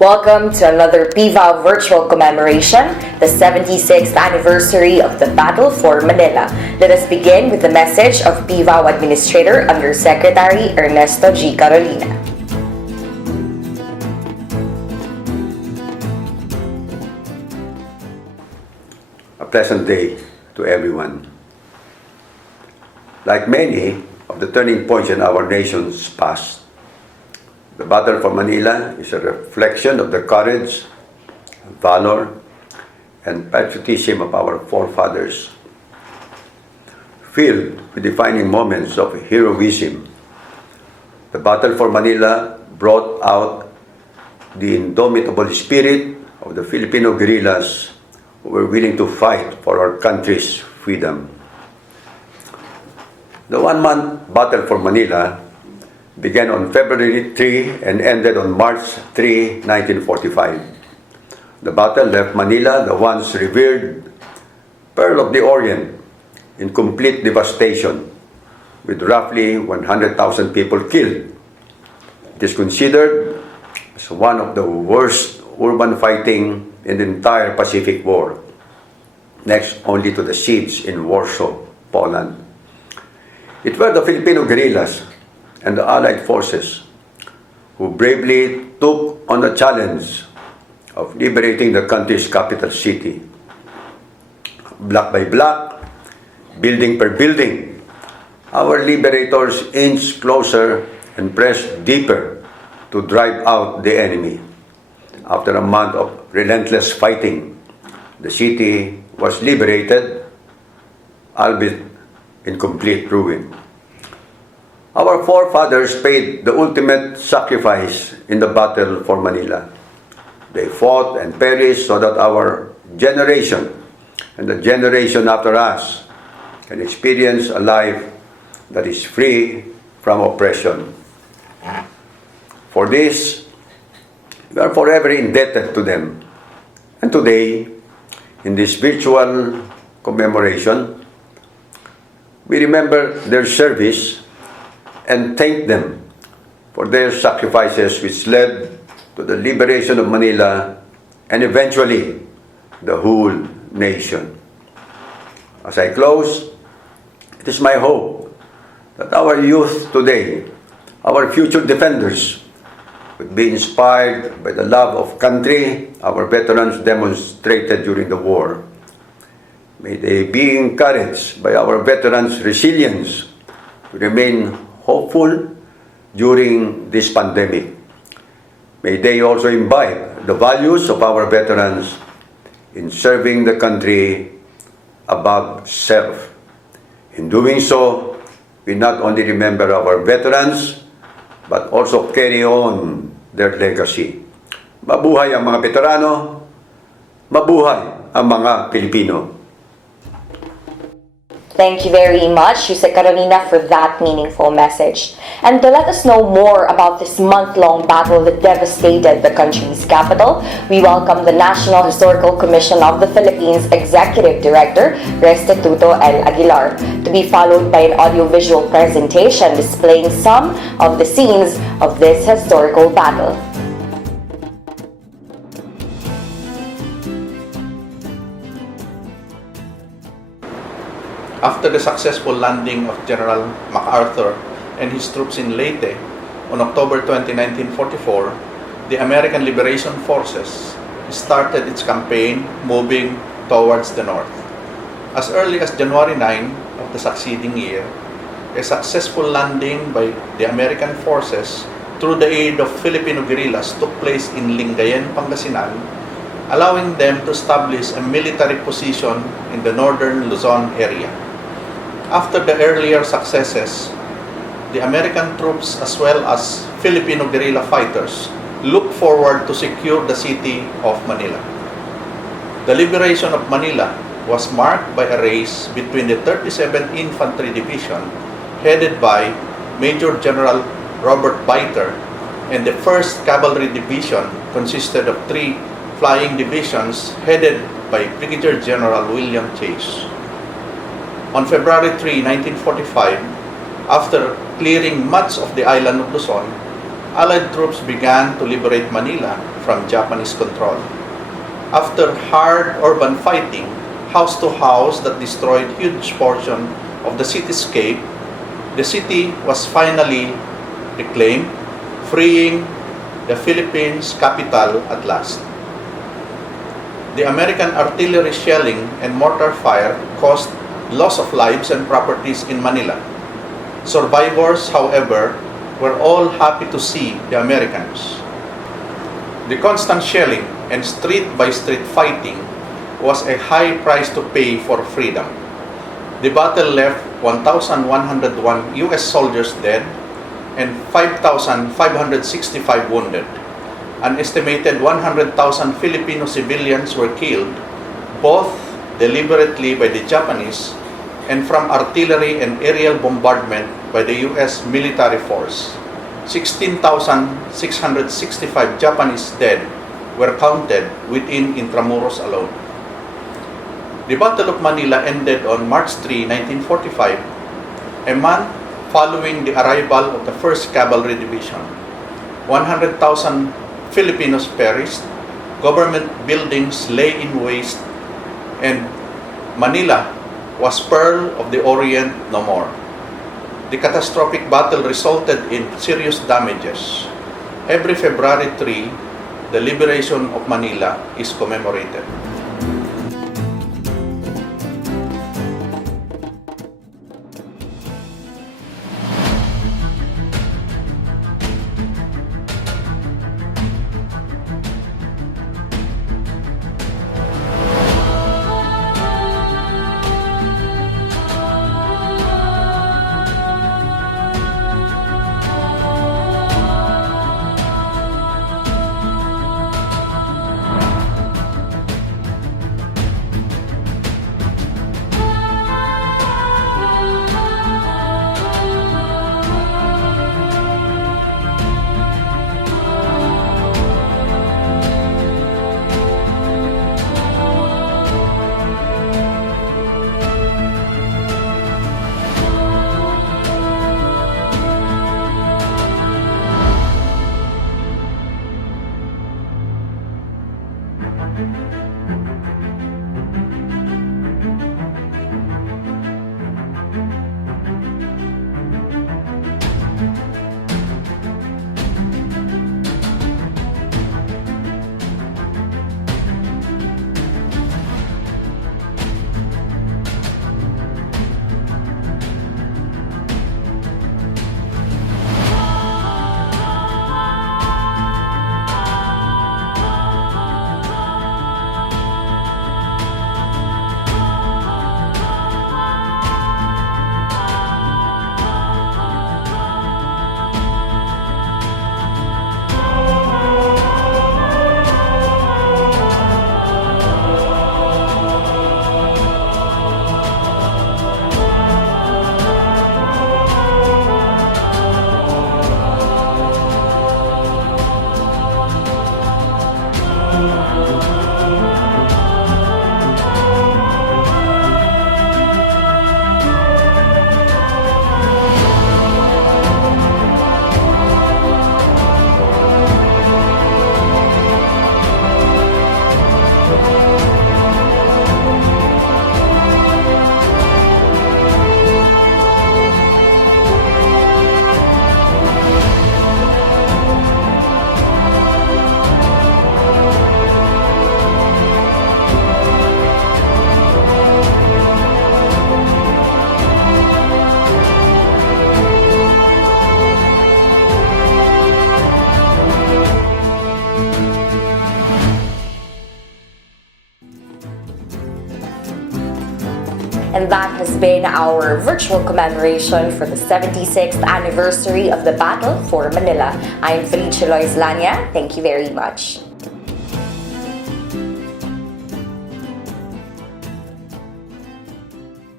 Welcome to another PVAO virtual commemoration, the 76th anniversary of the Battle for Manila. Let us begin with the message of PVAO Administrator Undersecretary Ernesto G. Carolina. A pleasant day to everyone. Like many of the turning points in our nation's past, the Battle for Manila is a reflection of the courage, valor, and patriotism of our forefathers. Filled with defining moments of heroism, the Battle for Manila brought out the indomitable spirit of the Filipino guerillas who were willing to fight for our country's freedom. The one-month Battle for Manila began on February 3 and ended on March 3, 1945. The battle left Manila, the once revered Pearl of the Orient, in complete devastation, with roughly 100,000 people killed. It is considered as one of the worst urban fighting in the entire Pacific War, next only to the siege in Warsaw, Poland. It were the Filipino guerrillas and the Allied forces who bravely took on the challenge of liberating the country's capital city. Block by block, building per building, our liberators inched closer and pressed deeper to drive out the enemy. After a month of relentless fighting, the city was liberated, albeit in complete ruin. Our forefathers paid the ultimate sacrifice in the battle for Manila. They fought and perished so that our generation and the generation after us can experience a life that is free from oppression. For this, we are forever indebted to them. And today, in this virtual commemoration, we remember their service and thank them for their sacrifices which led to the liberation of Manila and eventually the whole nation. As I close, it is my hope that our youth today, our future defenders, would be inspired by the love of country our veterans demonstrated during the war. May they be encouraged by our veterans' resilience to remain hopeful during this pandemic. May they also imbibe the values of our veterans in serving the country above self. In doing so, we not only remember our veterans, but also carry on their legacy. Mabuhay ang mga veterano, mabuhay ang mga Pilipino. Thank you very much, Yusek Carolina, for that meaningful message. And to let us know more about this month-long battle that devastated the country's capital, we welcome the National Historical Commission of the Philippines Executive Director, Restituto L. Aguilar, to be followed by an audiovisual presentation displaying some of the scenes of this historical battle. After the successful landing of General MacArthur and his troops in Leyte on October 20, 1944, the American Liberation Forces started its campaign moving towards the north. As early as January 9 of the succeeding year, a successful landing by the American forces through the aid of Filipino guerrillas took place in Lingayen, Pangasinan, allowing them to establish a military position in the northern Luzon area. After the earlier successes, the American troops as well as Filipino guerrilla fighters looked forward to secure the city of Manila. The liberation of Manila was marked by a race between the 37th Infantry Division, headed by Major General Robert Biter, and the 1st Cavalry Division, consisted of 3 flying divisions headed by Brigadier General William Chase. On February 3, 1945, after clearing much of the island of Luzon, Allied troops began to liberate Manila from Japanese control. After hard urban fighting, house to house that destroyed huge portion of the cityscape, the city was finally reclaimed, freeing the Philippines capital at last. The American artillery shelling and mortar fire caused loss of lives and properties in Manila. Survivors, however, were all happy to see the Americans. The constant shelling and street-by-street fighting was a high price to pay for freedom. The battle left 1,101 US soldiers dead and 5,565 wounded. An estimated 100,000 Filipino civilians were killed, both deliberately by the Japanese and from artillery and aerial bombardment by the US military force. 16,665 Japanese dead were counted within Intramuros alone. The Battle of Manila ended on March 3, 1945, a month following the arrival of the 1st Cavalry Division. 100,000 Filipinos perished, government buildings lay in waste, and Manila was Pearl of the Orient no more. The catastrophic battle resulted in serious damages. Every February 3, the liberation of Manila is commemorated. And that has been our virtual commemoration for the 76th anniversary of the Battle for Manila. I am Felicia Loislania. Thank you very much.